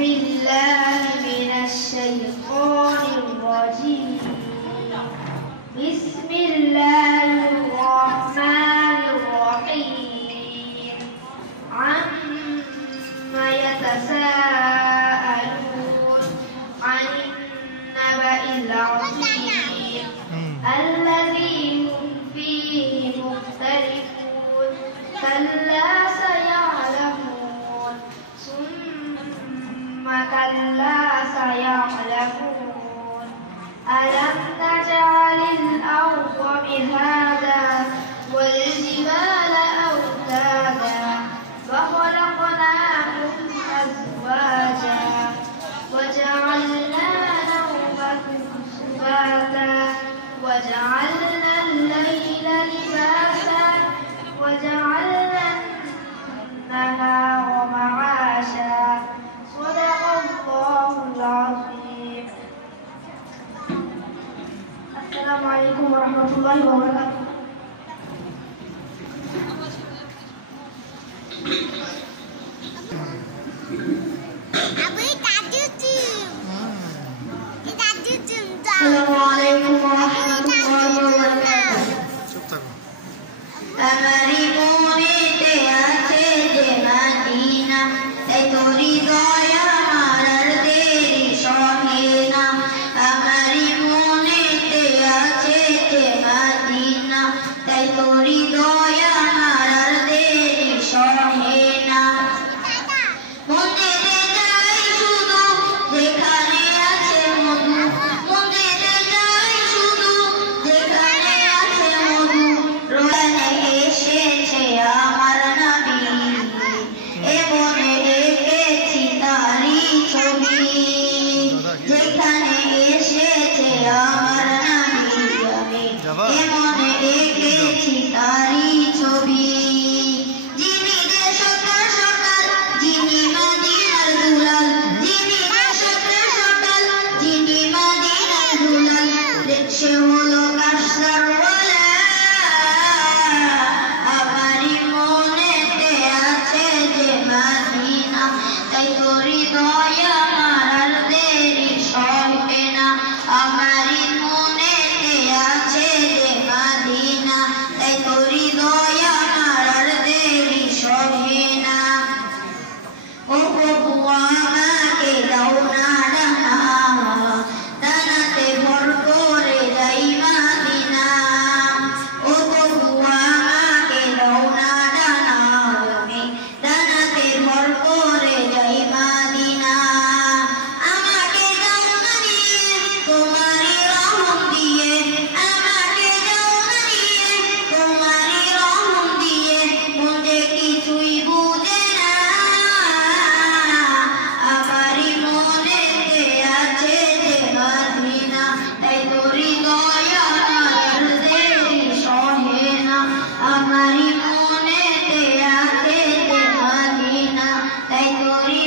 بالله من الشيطان الرجيم بسم الله الرحمن الرحيم عما يتساءلون عن النبأ العظيم الذي هم فيه مختلفون كلا سيعلمون ثم كلا سيعلمون ألم نجعل الأرض مهادا والجبال أوتادا فخلقناكم أزواجا وجعلنا نومكم سباتا وجعلنا الليل لباسا وجعلنا النهار معاشا صدق الله العظيم. السلام عليكم ورحمة الله وبركاته. Assalamualaikum warahmatullahi wabarakatuh. Amari murite ache je Madina, tai tori daya marar teri shohina. Amari murite ache je Madina, tai tori daya marar teri shohina. Mundete jai shudu jekhane ache madhu, mundete jai shudu jekhane ache madhu. Rohane esheche amar nabi, emone ekechi tari chobi. Jekhane esheche amar nabi ami, emone ekechi tari chobi. Jini deshote shokal, jini Madinar dulal, jini deshote shokal, jini Madinar dulal. Se holo Kawsar wala, amari monete ache je Madina, tai tori daya marar teri shohena. Amari monete ache je Madina, tai tori daya marar teri shohena. O Prabhu আমাকে দাও না ডানা, ডানাতে ভর করে যাই মাদিনা। ও প্রভু আমাকে দাও না ডানা, আমি ডানাতে ভর করে যাই মাদিনা। আমাকে দাও না নিয়ে তোমারই রহম দিয়ে, আমাকে দাও না নিয়ে তোমারই রহম দিয়ে। মন যে কিছুই বুঝে না, আমারি মনেতে আছে যে মাদিনা, তাই তোরি দয়া মার দেরি সহে না। আমারি মনেতে আছে যে মাদিনা, তাই তোরি